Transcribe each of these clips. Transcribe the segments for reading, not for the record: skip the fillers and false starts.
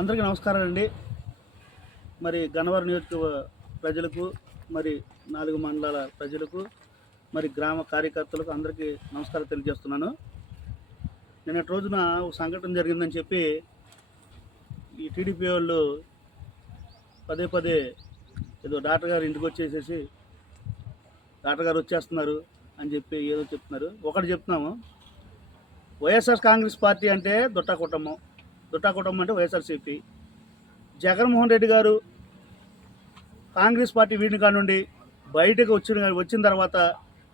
అందరికీ నమస్కారం అండి. మరి గన్నవరం నియోజక ప్రజలకు, మరి 4 మండలాల ప్రజలకు, మరి గ్రామ కార్యకర్తలకు అందరికీ నమస్కారం తెలియజేస్తున్నాను. నిన్నటి రోజున ఒక సంఘటన జరిగిందని చెప్పి ఈ టీడీపీ వాళ్ళు పదే పదే ఏదో డాక్టర్ గారు ఇంటికి వచ్చేసేసి డాక్టర్ గారు వచ్చేస్తున్నారు అని చెప్పి ఏదో చెప్తున్నారు. ఒకటి చెప్తున్నాము, వైఎస్ఆర్ కాంగ్రెస్ పార్టీ అంటే దుట్టా కుటుంబం అంటే వైఎస్ఆర్సీపీ. జగన్మోహన్ రెడ్డి గారు కాంగ్రెస్ పార్టీ వీడిని కానుండి బయటకు వచ్చిన తర్వాత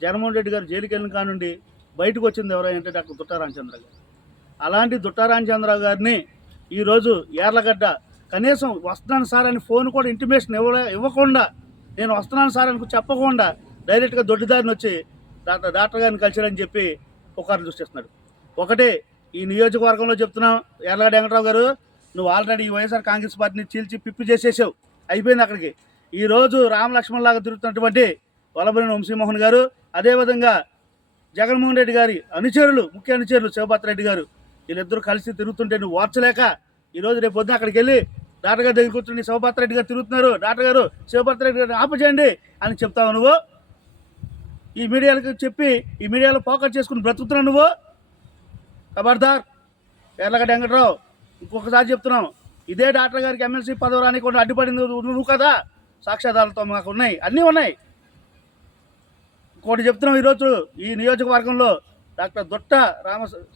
జగన్మోహన్ రెడ్డి గారు జైలుకి వెళ్ళిన కానుండి బయటకు వచ్చింది ఎవరంటే డాక్టర్ దుట్టా రామచంద్ర గారు. అలాంటి దుట్టా రామచంద్ర గారిని ఈరోజు యార్లగడ్డ కనీసం వస్తున్నాను సార్ అని ఫోన్ కూడా ఇంటిమేషన్ ఇవ్వకుండా, నేను వస్తున్నాను సార్ అని చెప్పకుండా డైరెక్ట్గా దొడ్డిదారిని వచ్చి డాక్టర్ గారిని కలిసారని చెప్పి పుకార్లు సృష్టిస్తున్నాడు. ఒకటే ఈ నియోజకవర్గంలో చెప్తున్నాం, యార్లగడ్డ వెంకటరావు గారు, నువ్వు ఆల్రెడీ ఈ వైఎస్ఆర్ కాంగ్రెస్ పార్టీని చీల్చి పిప్పి చేసేసావు, అయిపోయింది అక్కడికి. ఈరోజు రామలక్ష్మణ్లాగా తిరుగుతున్నటువంటి వల్లభనేని వంశీమోహన్ గారు, అదేవిధంగా జగన్మోహన్ రెడ్డి గారి అనుచరులు, ముఖ్య అనుచరులు శివపాత్రెడ్డి గారు, వీళ్ళిద్దరూ కలిసి తిరుగుతుంటే నువ్వు ఓర్చలేక ఈరోజు రేపు పొద్దున అక్కడికి వెళ్ళి డాక్టర్ గారి దగ్గర కూర్చుని శివపాత్రెడ్డి గారు తిరుగుతున్నారు, డాక్టర్ గారు శివపాత్రెడ్డి గారిని ఆపచేయండి అని చెప్తావు నువ్వు. ఈ మీడియాలకు చెప్పి ఈ మీడియాలో ఫోకస్ చేసుకుని బ్రతుకుతున్నావు నువ్వు. ఖబర్దార్ యార్లగడ్డ వెంకటరావు, ఇంకొకసారి చెప్తున్నాం, ఇదే డాక్టర్ గారికి ఎమ్మెల్సీ పదవి రానికుండా అడ్డుపడింది నువ్వు కదా. సాక్ష్యాధారాలతో మాకు ఉన్నాయి, అన్నీ ఉన్నాయి. ఇంకోటి చెప్తున్నాం, ఈరోజు ఈ నియోజకవర్గంలో డాక్టర్ దుట్ట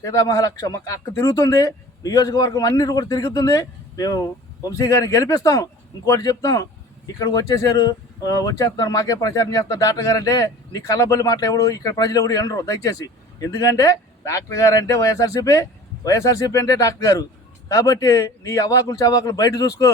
సీతామహాలక్ష్మి మాకు అక్క తిరుగుతుంది, నియోజకవర్గం అన్నిటి కూడా తిరుగుతుంది. మేము వంశీ గారిని గెలిపిస్తాం. ఇంకోటి చెప్తాం, ఇక్కడికి వచ్చేస్తున్నారు మాకే ప్రచారం చేస్తారు డాక్టర్ గారు అంటే నీ కళ్ళబొల్లి మాటలు ఎవడు ఇక్కడ ప్రజలు ఎవడు ఎండరు దయచేసి. ఎందుకంటే డాక్టర్ గారు అంటే వైఎస్ఆర్సీపీ అంటే డాక్టర్ గారు. కాబట్టి నీ అవాకులు చవాకులు బయట చూసుకో.